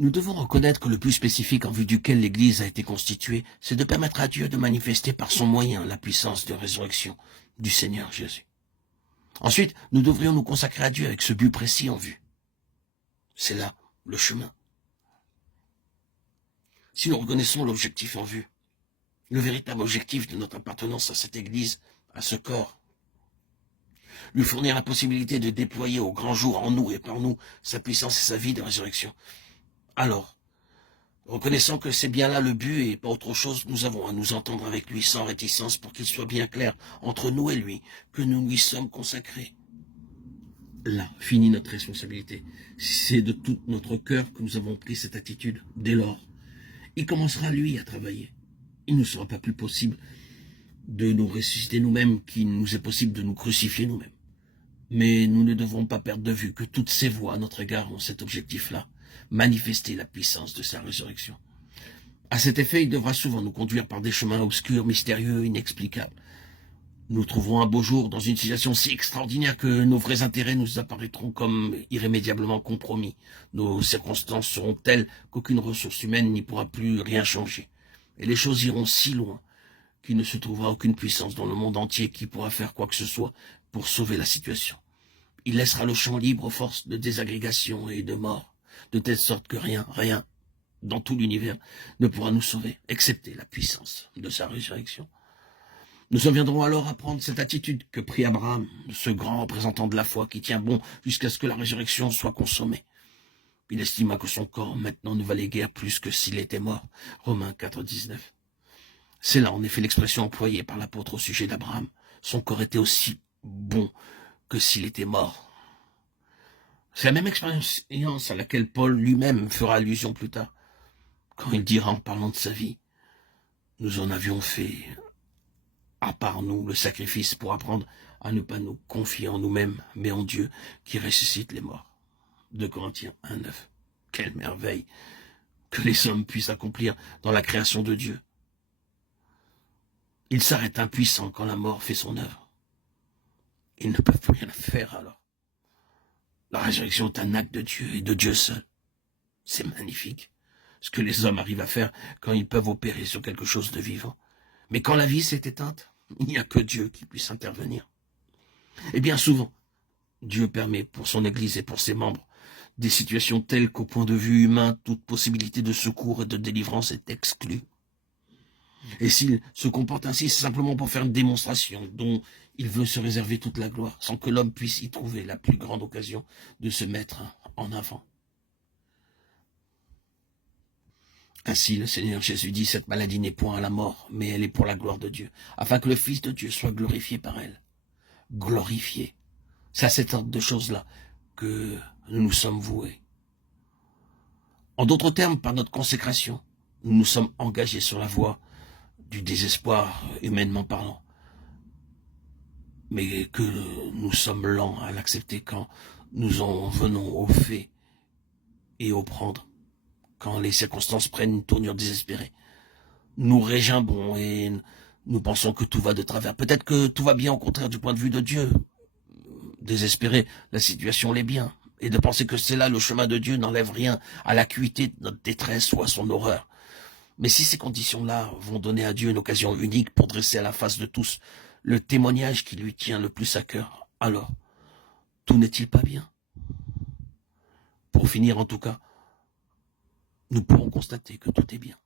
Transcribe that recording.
Nous devons reconnaître que le plus spécifique en vue duquel l'Église a été constituée, c'est de permettre à Dieu de manifester par son moyen la puissance de résurrection du Seigneur Jésus. Ensuite, nous devrions nous consacrer à Dieu avec ce but précis en vue. C'est là le chemin. Si nous reconnaissons l'objectif en vue, le véritable objectif de notre appartenance à cette Église, à ce corps, lui fournir la possibilité de déployer au grand jour en nous et par nous sa puissance et sa vie de résurrection. Alors, reconnaissant que c'est bien là le but et pas autre chose, nous avons à nous entendre avec lui sans réticence pour qu'il soit bien clair entre nous et lui que nous lui sommes consacrés. Là finit notre responsabilité. C'est de tout notre cœur que nous avons pris cette attitude. Dès lors, il commencera lui à travailler. Il ne sera pas plus possible de nous ressusciter nous-mêmes qu'il nous est possible de nous crucifier nous-mêmes. Mais nous ne devons pas perdre de vue que toutes ces voies à notre égard ont cet objectif-là, manifester la puissance de sa résurrection. À cet effet, il devra souvent nous conduire par des chemins obscurs, mystérieux, inexplicables. Nous trouverons un beau jour dans une situation si extraordinaire que nos vrais intérêts nous apparaîtront comme irrémédiablement compromis. Nos circonstances seront telles qu'aucune ressource humaine n'y pourra plus rien changer. Et les choses iront si loin qu'il ne se trouvera aucune puissance dans le monde entier qui pourra faire quoi que ce soit pour sauver la situation. Il laissera le champ libre aux forces de désagrégation et de mort, de telle sorte que rien, dans tout l'univers ne pourra nous sauver, excepté la puissance de sa résurrection. Nous en viendrons alors à prendre cette attitude que prit Abraham, ce grand représentant de la foi qui tient bon jusqu'à ce que la résurrection soit consommée. Il estima que son corps maintenant ne valait guère plus que s'il était mort. Romains 4, 19. C'est là en effet l'expression employée par l'apôtre au sujet d'Abraham. Son corps était aussi bon que s'il était mort. C'est la même expérience à laquelle Paul lui-même fera allusion plus tard, quand il dira en parlant de sa vie, « Nous en avions fait à part nous le sacrifice pour apprendre à ne pas nous confier en nous-mêmes, mais en Dieu qui ressuscite les morts. » 2 Corinthiens 1, 9. Quelle merveille que les hommes puissent accomplir dans la création de Dieu. Ils s'arrêtent impuissants quand la mort fait son œuvre. Ils ne peuvent plus rien faire alors. La résurrection est un acte de Dieu et de Dieu seul. C'est magnifique ce que les hommes arrivent à faire quand ils peuvent opérer sur quelque chose de vivant. Mais quand la vie s'est éteinte, il n'y a que Dieu qui puisse intervenir. Et bien souvent, Dieu permet pour son Église et pour ses membres des situations telles qu'au point de vue humain, toute possibilité de secours et de délivrance est exclue. Et s'il se comporte ainsi, c'est simplement pour faire une démonstration dont il veut se réserver toute la gloire, sans que l'homme puisse y trouver la plus grande occasion de se mettre en avant. Ainsi, le Seigneur Jésus dit, cette maladie n'est point à la mort, mais elle est pour la gloire de Dieu, afin que le Fils de Dieu soit glorifié par elle. Glorifié. C'est à cet ordre de choses-là que nous nous sommes voués. En d'autres termes, par notre consécration, nous nous sommes engagés sur la voie du désespoir, humainement parlant, mais que nous sommes lents à l'accepter quand nous en venons au fait et au prendre, quand les circonstances prennent une tournure désespérée. Nous régimbons et nous pensons que tout va de travers. Peut-être que tout va bien au contraire du point de vue de Dieu. Désespéré, la situation l'est bien. Et de penser que c'est là le chemin de Dieu n'enlève rien à l'acuité de notre détresse ou à son horreur. Mais si ces conditions-là vont donner à Dieu une occasion unique pour dresser à la face de tous le témoignage qui lui tient le plus à cœur, alors, tout n'est-il pas bien? Pour finir en tout cas, nous pourrons constater que tout est bien.